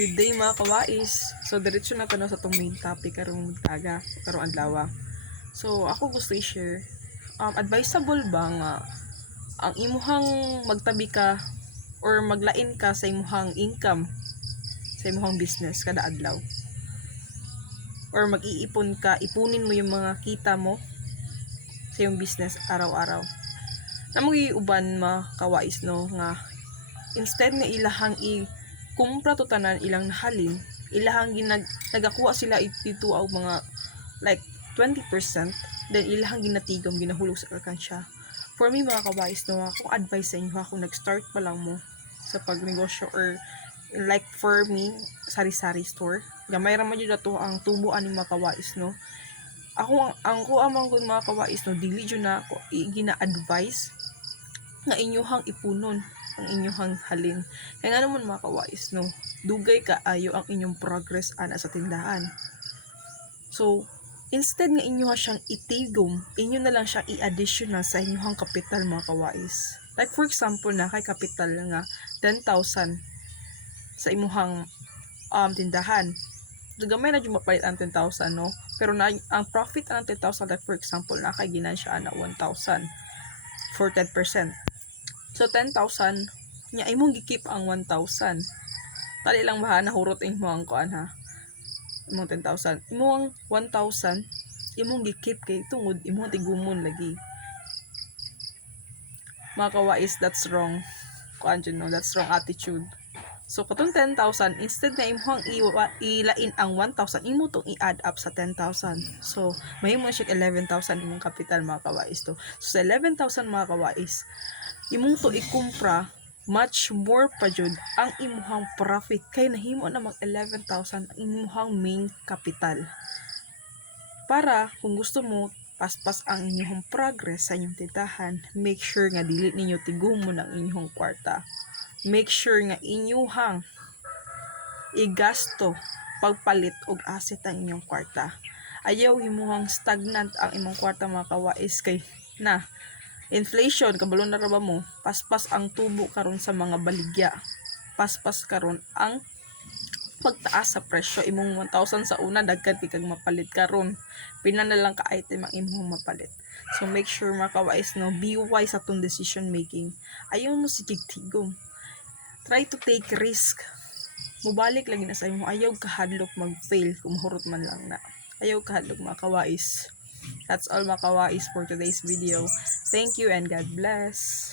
Good day mga kawais. So diretso na tanong sa tong main topic karong taga karong adlaw. So ako gusto i-share advisable ba nga ang imuhang magtabi ka or maglain ka sa imuhang income sa imuhang business kada adlaw, or mag-iipon ka, ipunin mo yung mga kita mo sa iyong business araw-araw. Namang iuban mga kawais no nga instead nga ilahang kumpra to tanan ilang nahalin, ilahang nagakuha sila ito og mga like 20%, then ilahang ginatigom ginahulog sa alkansya. For me mga kawais no, akong advice sa inyo kung nag-start pa lang mo sa pagnegosyo, or like for me sari-sari store, gamay ra man jud ato ang tubuan ni mga kawais no. Ako ang ko amang mga kawais no, dili jud na ako gina-advise nga inyohang ipunon ang inyong halin. Kaya nga naman mga kawais no, dugay kaayo ang inyong progress ana sa tindahan. So instead nga inyo siyang itigom, inyo na lang siya i-additional sa inyong kapital mga kawais. Like for example na kay kapital nga 10,000 sa imuhang tindahan. So gamay na jud mapalit ang 10,000 no, pero na ang profit ang 10,000, like for example na kay ginan siya na 1,000 for 10%. So 10,000 nya imong gikip ang 1,000. Tali lang ba nahurot imong kuan ha. Imong 10,000, imong 1,000 imong gikip kay tungod imong tigumon lagi. Mga kawais, that's wrong. Kuan jud no, that's wrong attitude. So katong 10,000, instead na imong ilain ang 1,000, imo tong i-add up sa 10,000. So mahimo siya 11,000 imong kapital mga kawais to. So sa 11,000 mga kawais, imong to ikumpra much more pa jud ang imuhang profit kay nahimo na mag 11,000 ang imuhang main capital. Para kung gusto mo paspas ang inyong progress sa inyong tindahan, make sure nga dili ninyo tigumon ang inyong kwarta. Make sure nga inyuhang igasto pagpalit og asset ang inyong kwarta. Ayaw himuhang stagnant ang imong kwarta mga kawais, kay na inflation kabalo na ra ba mo, paspas ang tubo karon sa mga baligya, paspas karon ang pagtaas sa presyo. Imong 1,000 sa una, dagkan kag mapalit karon pina na lang ka item ang imong mapalit. So make sure mga kawais no, be wise sa tong decision making. Ayaw mo si tigtigom, try to take risk. Mubalik lagi na sa imo, ayaw kahadlok mag-fail kung mahurot man lang na. Ayaw kahadlok mga kawais. That's all mga kawais for today's video. Thank you and God bless.